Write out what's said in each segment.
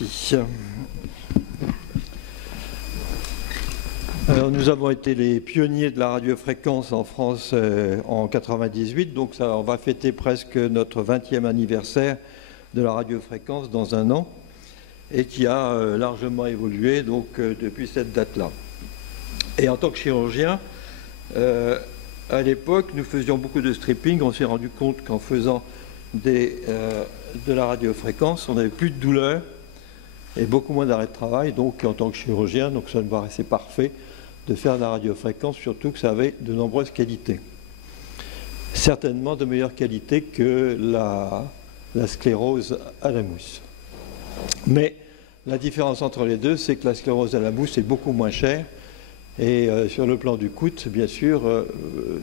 Merci. Alors, nous avons été les pionniers de la radiofréquence en France en 1998, donc ça, on va fêter presque notre 20e anniversaire de la radiofréquence dans un an, et qui a largement évolué donc, depuis cette date-là. Et en tant que chirurgien, à l'époque, nous faisions beaucoup de stripping. On s'est rendu compte qu'en faisant de la radiofréquence, on n'avait plus de douleur et beaucoup moins d'arrêt de travail. Donc, en tant que chirurgien, donc ça me paraissait parfait de faire de la radiofréquence, surtout que ça avait de nombreuses qualités. Certainement de meilleure qualité que la sclérose à la mousse. Mais la différence entre les deux, c'est que la sclérose à la mousse est beaucoup moins chère. Et sur le plan du coût, bien sûr,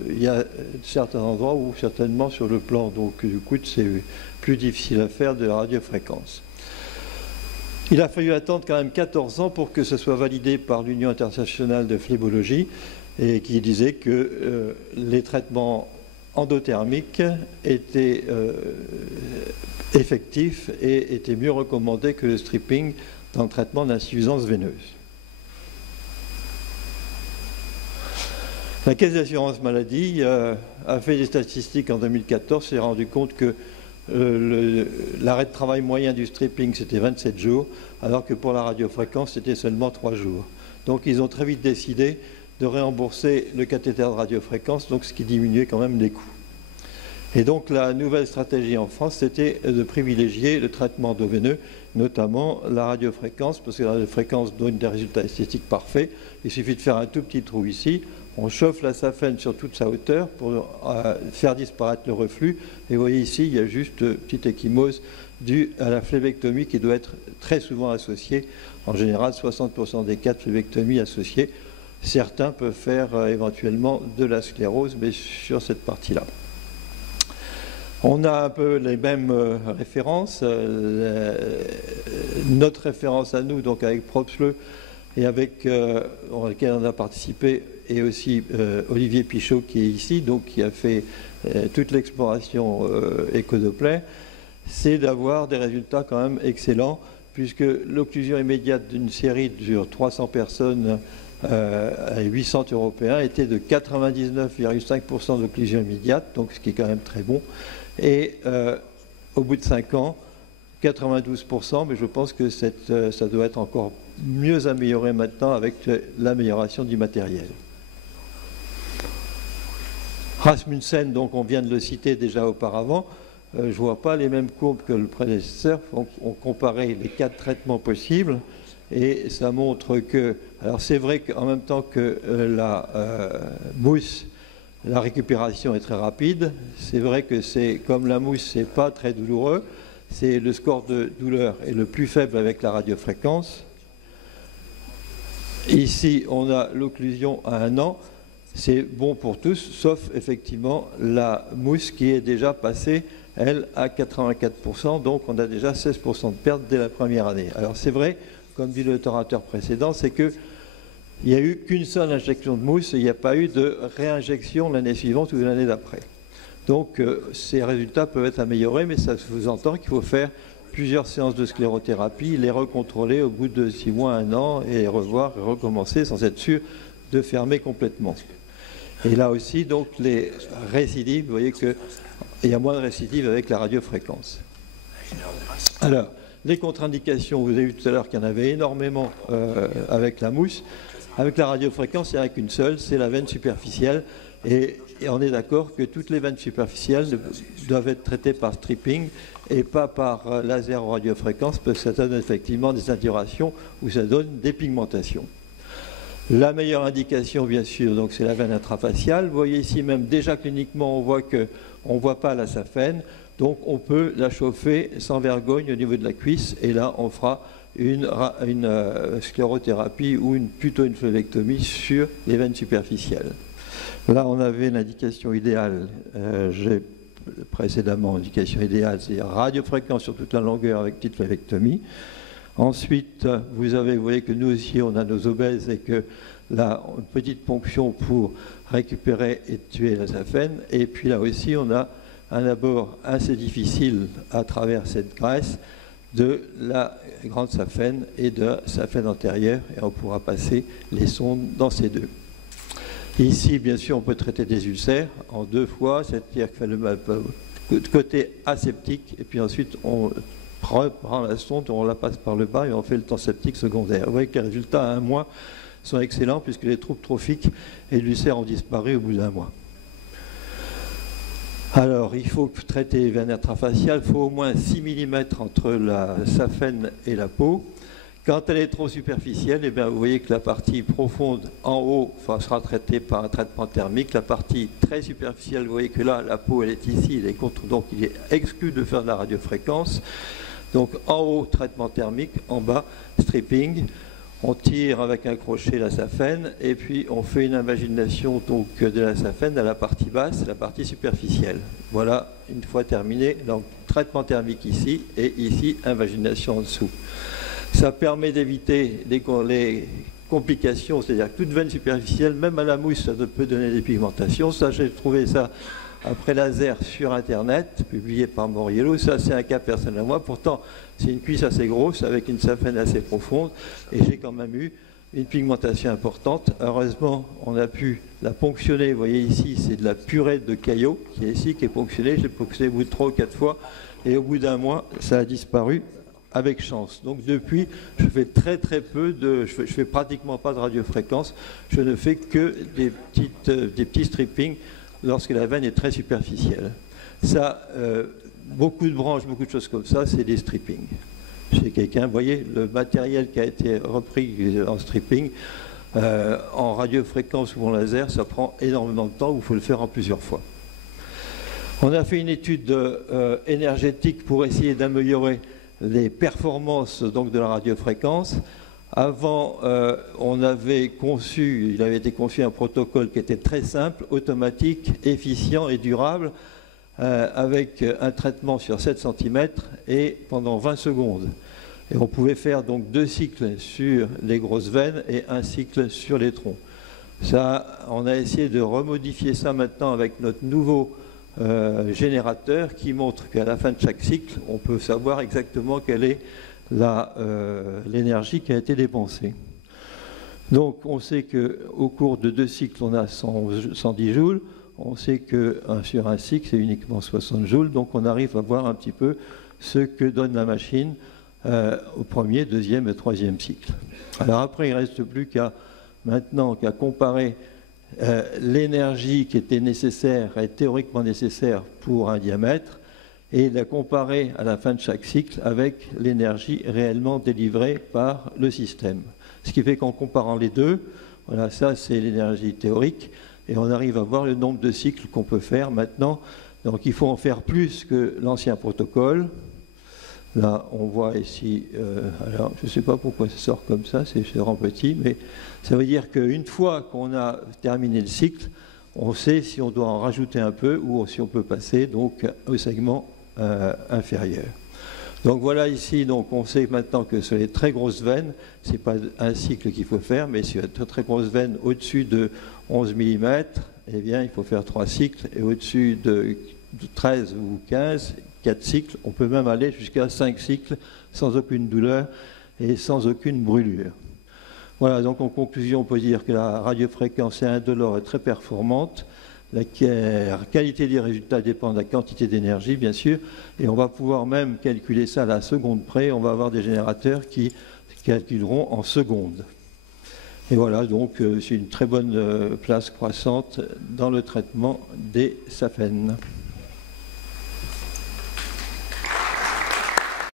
il y a certains endroits où certainement sur le plan donc, du coût, c'est plus difficile à faire de la radiofréquence. Il a fallu attendre quand même 14 ans pour que ce soit validé par l'Union internationale de phlébologie et qui disait que les traitements endothermiques étaient effectifs et étaient mieux recommandés que le stripping dans le traitement d'insuffisance veineuse. La Caisse d'assurance maladie a fait des statistiques en 2014, s'est rendu compte que l'arrêt de travail moyen du stripping, c'était 27 jours, alors que pour la radiofréquence, c'était seulement 3 jours. Donc ils ont très vite décidé de réembourser le cathéter de radiofréquence, donc ce qui diminuait quand même les coûts. Et donc la nouvelle stratégie en France, c'était de privilégier le traitement endoveineux, notamment la radiofréquence, parce que la radiofréquence donne des résultats esthétiques parfaits. Il suffit de faire un tout petit trou ici. On chauffe la saphène sur toute sa hauteur pour faire disparaître le reflux. Et vous voyez ici, il y a juste une petite échymose due à la phlévectomie qui doit être très souvent associée. En général, 60% des cas de phlévectomie associés. Certains peuvent faire éventuellement de la sclérose, mais sur cette partie-là. On a un peu les mêmes références. Notre référence à nous, donc avec Propsleu, et avec lequel on a participé, et aussi Olivier Pichot qui est ici, donc qui a fait toute l'exploration éco-Doppler, c'est d'avoir des résultats quand même excellents, puisque l'occlusion immédiate d'une série sur 300 personnes à 800 Européens était de 99,5% d'occlusion immédiate, donc ce qui est quand même très bon, et au bout de 5 ans, 92%, mais je pense que ça doit être encore mieux amélioré maintenant avec l'amélioration du matériel. Rasmussen, donc on vient de le citer déjà auparavant, je ne vois pas les mêmes courbes que le prédécesseur, on comparait les 4 traitements possibles et ça montre que, alors c'est vrai qu'en même temps que la mousse, la récupération est très rapide, c'est vrai que c'est comme la mousse, c'est pas très douloureux, c'est le score de douleur est le plus faible avec la radiofréquence. Ici, on a l'occlusion à 1 an. C'est bon pour tous, sauf effectivement la mousse qui est déjà passée, elle, à 84%. Donc, on a déjà 16% de perte dès la première année. Alors, c'est vrai, comme dit le orateur précédent, c'est qu'il n'y a eu qu'une seule injection de mousse et il n'y a pas eu de réinjection l'année suivante ou l'année d'après. Donc, ces résultats peuvent être améliorés, mais ça sous-entend qu'il faut faire plusieurs séances de sclérothérapie, les recontrôler au bout de 6 mois, 1 an, et revoir et recommencer sans être sûr de fermer complètement. Et là aussi, donc, les récidives, vous voyez qu'il y a moins de récidives avec la radiofréquence. Alors, les contre-indications, vous avez vu tout à l'heure qu'il y en avait énormément avec la mousse. Avec la radiofréquence, il n'y en a qu'une seule, c'est la veine superficielle. Et on est d'accord que toutes les veines superficielles doivent être traitées par stripping et pas par laser ou radiofréquence, parce que ça donne effectivement des saturations ou ça donne des pigmentations. La meilleure indication, bien sûr, donc c'est la veine intrafaciale. Vous voyez ici même déjà cliniquement, on voit qu'on ne voit pas la saphène, donc on peut la chauffer sans vergogne au niveau de la cuisse, et là on fera une sclérothérapie ou plutôt une phlévectomie sur les veines superficielles. Là, on avait l'indication idéale, j'ai précédemment indication idéale, c'est radiofréquence sur toute la longueur avec petite phlévectomie. Ensuite, vous voyez que nous aussi, on a nos obèses et que là, une petite ponction pour récupérer et tuer la saphène. Et puis là aussi, on a un abord assez difficile à travers cette graisse de la grande saphène et de la saphène antérieure, et on pourra passer les sondes dans ces deux. Ici, bien sûr, on peut traiter des ulcères en 2 fois, c'est-à-dire qu'il fait le côté aseptique, et puis ensuite on reprend la sonde, on la passe par le bas et on fait le temps septique secondaire. Vous voyez que les résultats à 1 mois sont excellents puisque les troubles trophiques et l'ulcère ont disparu au bout d'1 mois. Alors, il faut traiter les veines intrafaciales, il faut au moins 6 mm entre la saphène et la peau. Quand elle est trop superficielle, eh bien, vous voyez que la partie profonde en haut sera traitée par un traitement thermique. La partie très superficielle, vous voyez que là, la peau, elle est ici, elle est contre, donc il est exclu de faire de la radiofréquence. Donc en haut, traitement thermique, en bas, stripping. On tire avec un crochet la saphène et puis on fait une invagination donc, de la saphène à la partie basse, la partie superficielle. Voilà, une fois terminé, donc traitement thermique ici et ici, invagination en dessous. Ça permet d'éviter les complications, c'est-à-dire que toute veine superficielle, même à la mousse, ça peut donner des pigmentations. Ça, j'ai trouvé ça après laser sur Internet, publié par Moriello. Ça, c'est un cas personnel à moi. Pourtant, c'est une cuisse assez grosse, avec une saphène assez profonde, et j'ai quand même eu une pigmentation importante. Heureusement, on a pu la ponctionner. Vous voyez ici, c'est de la purée de caillots qui est ici, qui est ponctionnée. Je l'ai ponctionnée au bout de 3 ou 4 fois, et au bout d'1 mois, ça a disparu avec chance. Donc depuis, je fais très peu de... Je fais pratiquement pas de radiofréquence. Je ne fais que des petits strippings lorsque la veine est très superficielle. Ça, beaucoup de branches, beaucoup de choses comme ça, c'est des strippings. Chez quelqu'un, vous voyez, le matériel qui a été repris en stripping, en radiofréquence ou en laser, ça prend énormément de temps, ou il faut le faire en plusieurs fois. On a fait une étude énergétique pour essayer d'améliorer les performances donc, de la radiofréquence. Avant, il avait été conçu un protocole qui était très simple, automatique, efficient et durable, avec un traitement sur 7 cm et pendant 20 secondes. Et on pouvait faire donc 2 cycles sur les grosses veines et 1 cycle sur les troncs. Ça, on a essayé de remodifier ça maintenant avec notre nouveau générateur qui montre qu'à la fin de chaque cycle, on peut savoir exactement quelle est l'énergie qui a été dépensée. Donc on sait qu'au cours de 2 cycles, on a 110 joules. On sait que sur un cycle, c'est uniquement 60 joules. Donc on arrive à voir un petit peu ce que donne la machine au premier, deuxième et troisième cycle. Alors après, il ne reste plus qu'à comparer l'énergie qui était nécessaire et théoriquement nécessaire pour un diamètre et la comparer à la fin de chaque cycle avec l'énergie réellement délivrée par le système. Ce qui fait qu'en comparant les deux, voilà, ça c'est l'énergie théorique, et on arrive à voir le nombre de cycles qu'on peut faire maintenant. Donc il faut en faire plus que l'ancien protocole. Là, on voit ici, alors je ne sais pas pourquoi ça sort comme ça, c'est vraiment petit, mais ça veut dire qu'une fois qu'on a terminé le cycle, on sait si on doit en rajouter un peu ou si on peut passer donc au segment inférieur. Donc voilà ici, donc on sait maintenant que sur les très grosses veines, ce n'est pas un cycle qu'il faut faire, mais sur les très, très grosses veines au-dessus de 11 mm, eh bien il faut faire 3 cycles, et au-dessus de 13 ou 15, 4 cycles, on peut même aller jusqu'à 5 cycles sans aucune douleur et sans aucune brûlure. Voilà, donc en conclusion, on peut dire que la radiofréquence est indolore et très performante. La qualité des résultats dépend de la quantité d'énergie, bien sûr, et on va pouvoir même calculer ça à la seconde près. On va avoir des générateurs qui calculeront en secondes. Et voilà, donc c'est une très bonne place croissante dans le traitement des saphènes.